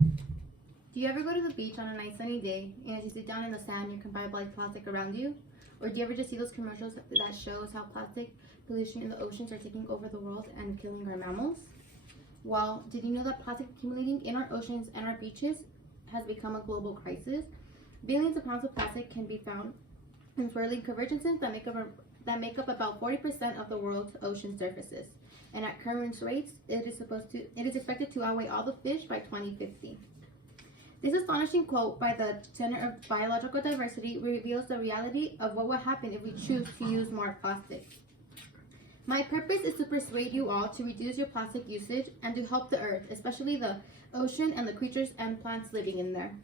Do you ever go to the beach on a nice sunny day and as you sit down in the sand you can find like plastic around you? Or do you ever just see those commercials that shows how plastic pollution in the oceans are taking over the world and killing our mammals? Well, did you know that plastic accumulating in our oceans and our beaches has become a global crisis? Billions of pounds of plastic can be found in swirling convergences that make up about 40% of the world's ocean surfaces. And at current rates, it is expected to outweigh all the fish by 2050. This astonishing quote by the Center of Biological Diversity reveals the reality of what would happen if we choose to use more plastic. My purpose is to persuade you all to reduce your plastic usage and to help the earth, especially the ocean and the creatures and plants living in there.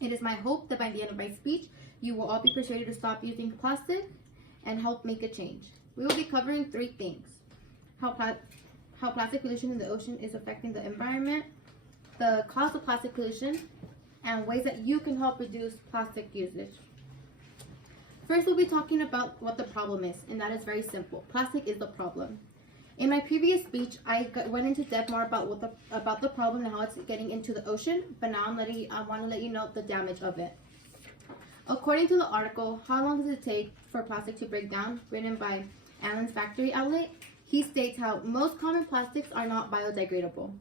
It is my hope that by the end of my speech, you will all be persuaded to stop using plastic and help make a change. We will be covering 3 things: how plastic pollution in the ocean is affecting the environment, the cause of plastic pollution, and ways that you can help reduce plastic usage. First, we'll be talking about what the problem is, and that is very simple. Plastic is the problem. In my previous speech, I went into depth more about the problem and how it's getting into the ocean, but now I want to let you know the damage of it. According to the article, How Long Does It Take for Plastic to Break Down, written by Allen's Factory Outlet, he states how most common plastics are not biodegradable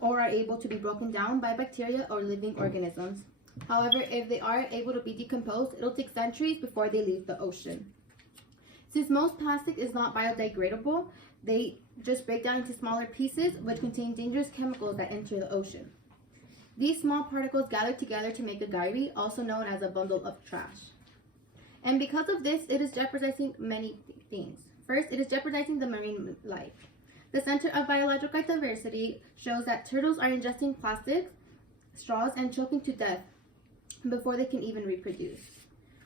or are able to be broken down by bacteria or living organisms. However, if they are able to be decomposed, it'll take centuries before they leave the ocean. Since most plastic is not biodegradable, they just break down into smaller pieces which contain dangerous chemicals that enter the ocean. These small particles gather together to make a gyre, also known as a bundle of trash. And because of this, it is jeopardizing many things. First, it is jeopardizing the marine life. The Center of Biological Diversity shows that turtles are ingesting plastics, straws, and choking to death before they can even reproduce.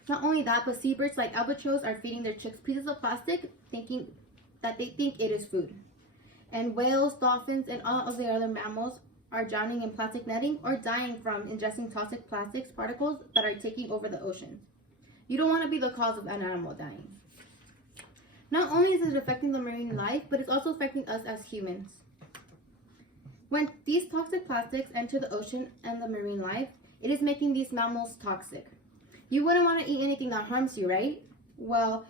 Not only that, but seabirds like albatross are feeding their chicks pieces of plastic, thinking that they think it is food. And whales, dolphins, and all of the other mammals are drowning in plastic netting or dying from ingesting toxic plastics particles that are taking over the oceans. You don't want to be the cause of an animal dying. Not only is it affecting the marine life, but it's also affecting us as humans. When these toxic plastics enter the ocean and the marine life, it is making these mammals toxic. You wouldn't want to eat anything that harms you, right? Well,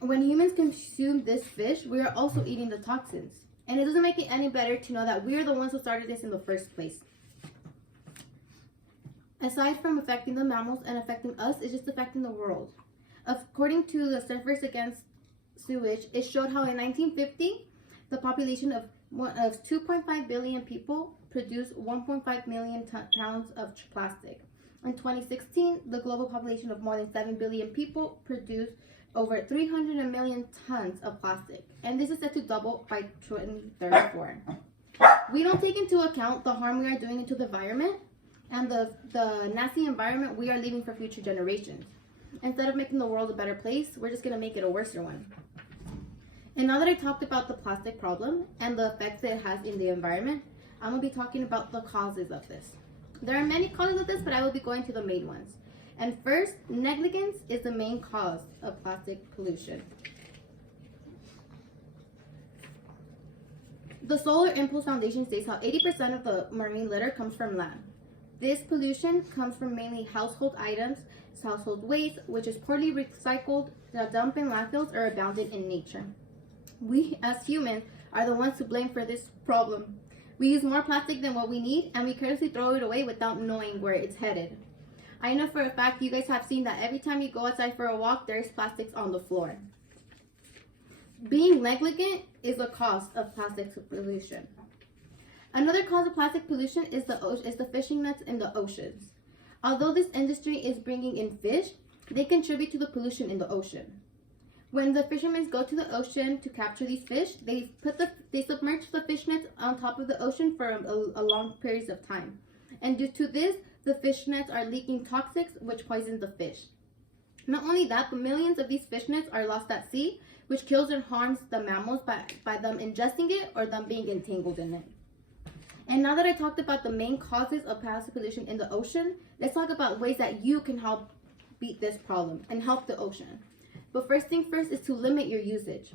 when humans consume this fish, we are also eating the toxins. And it doesn't make it any better to know that we are the ones who started this in the first place. Aside from affecting the mammals and affecting us, it's just affecting the world. According to the Surfers Against Sewage, it showed how in 1950, the population of 2.5 billion people produced 1.5 million pounds of plastic. In 2016, the global population of more than 7 billion people produced over 300 million tons of plastic. And this is set to double by 2034. We don't take into account the harm we are doing into the environment and the nasty environment we are leaving for future generations. Instead of making the world a better place, we're just going to make it a worse one. And now that I talked about the plastic problem and the effects that it has in the environment, I'm going to be talking about the causes of this. There are many causes of this, but I will be going to the main ones. And first, negligence is the main cause of plastic pollution. The Solar Impulse Foundation states how 80% of the marine litter comes from land. This pollution comes from mainly household items, household waste, which is poorly recycled, dumped in landfills, or abandoned in nature. We, as humans, are the ones to blame for this problem. We use more plastic than what we need, and we carelessly throw it away without knowing where it's headed. I know for a fact you guys have seen that every time you go outside for a walk, there's plastics on the floor. Being negligent is a cause of plastic pollution. Another cause of plastic pollution is the fishing nets in the oceans. Although this industry is bringing in fish, they contribute to the pollution in the ocean. When the fishermen go to the ocean to capture these fish, they submerge the fish nets on top of the ocean for a long periods of time. And due to this, the fish nets are leaking toxics, which poisons the fish. Not only that, but millions of these fish nets are lost at sea, which kills and harms the mammals by them ingesting it or them being entangled in it. And now that I talked about the main causes of plastic pollution in the ocean, let's talk about ways that you can help beat this problem and help the ocean. But first thing first is to limit your usage.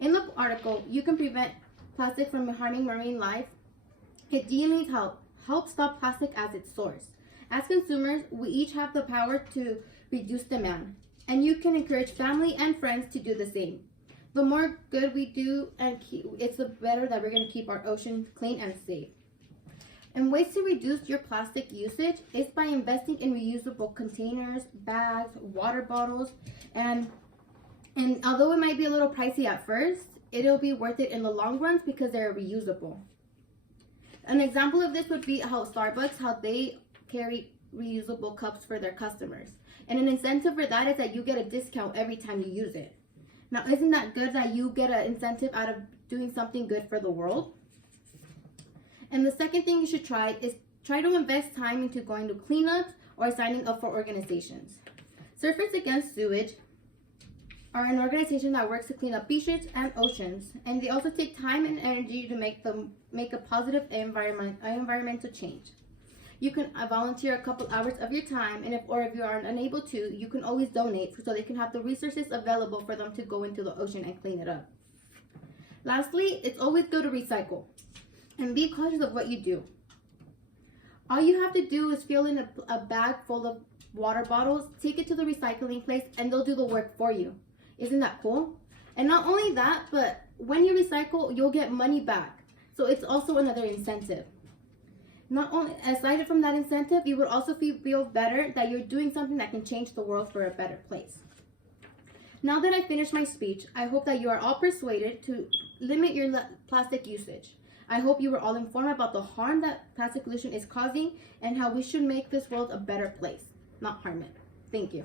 In the article, you can prevent plastic from harming marine life. It details help stop plastic as its source. As consumers, we each have the power to reduce demand, and you can encourage family and friends to do the same. The more good we do, it's the better that we're going to keep our ocean clean and safe. And ways to reduce your plastic usage is by investing in reusable containers, bags, water bottles, and although it might be a little pricey at first, it'll be worth it in the long run because they're reusable. An example of this would be how they carry reusable cups for their customers. And an incentive for that is that you get a discount every time you use it. Now, isn't that good that you get an incentive out of doing something good for the world? And the second thing you should try is try to invest time into going to cleanups or signing up for organizations. Surfers Against Sewage are an organization that works to clean up beaches and oceans, and they also take time and energy to make a positive environmental change. You can volunteer a couple hours of your time, and if you are unable to, you can always donate so they can have the resources available for them to go into the ocean and clean it up. Lastly, it's always good to recycle and be cautious of what you do. All you have to do is fill in a bag full of water bottles, take it to the recycling place, and they'll do the work for you. Isn't that cool? And not only that, but when you recycle, you'll get money back. So it's also another incentive. Not only, aside from that incentive, you would also feel better that you're doing something that can change the world for a better place. Now that I finished my speech, I hope that you are all persuaded to limit your plastic usage. I hope you were all informed about the harm that plastic pollution is causing and how we should make this world a better place, not harm it. Thank you.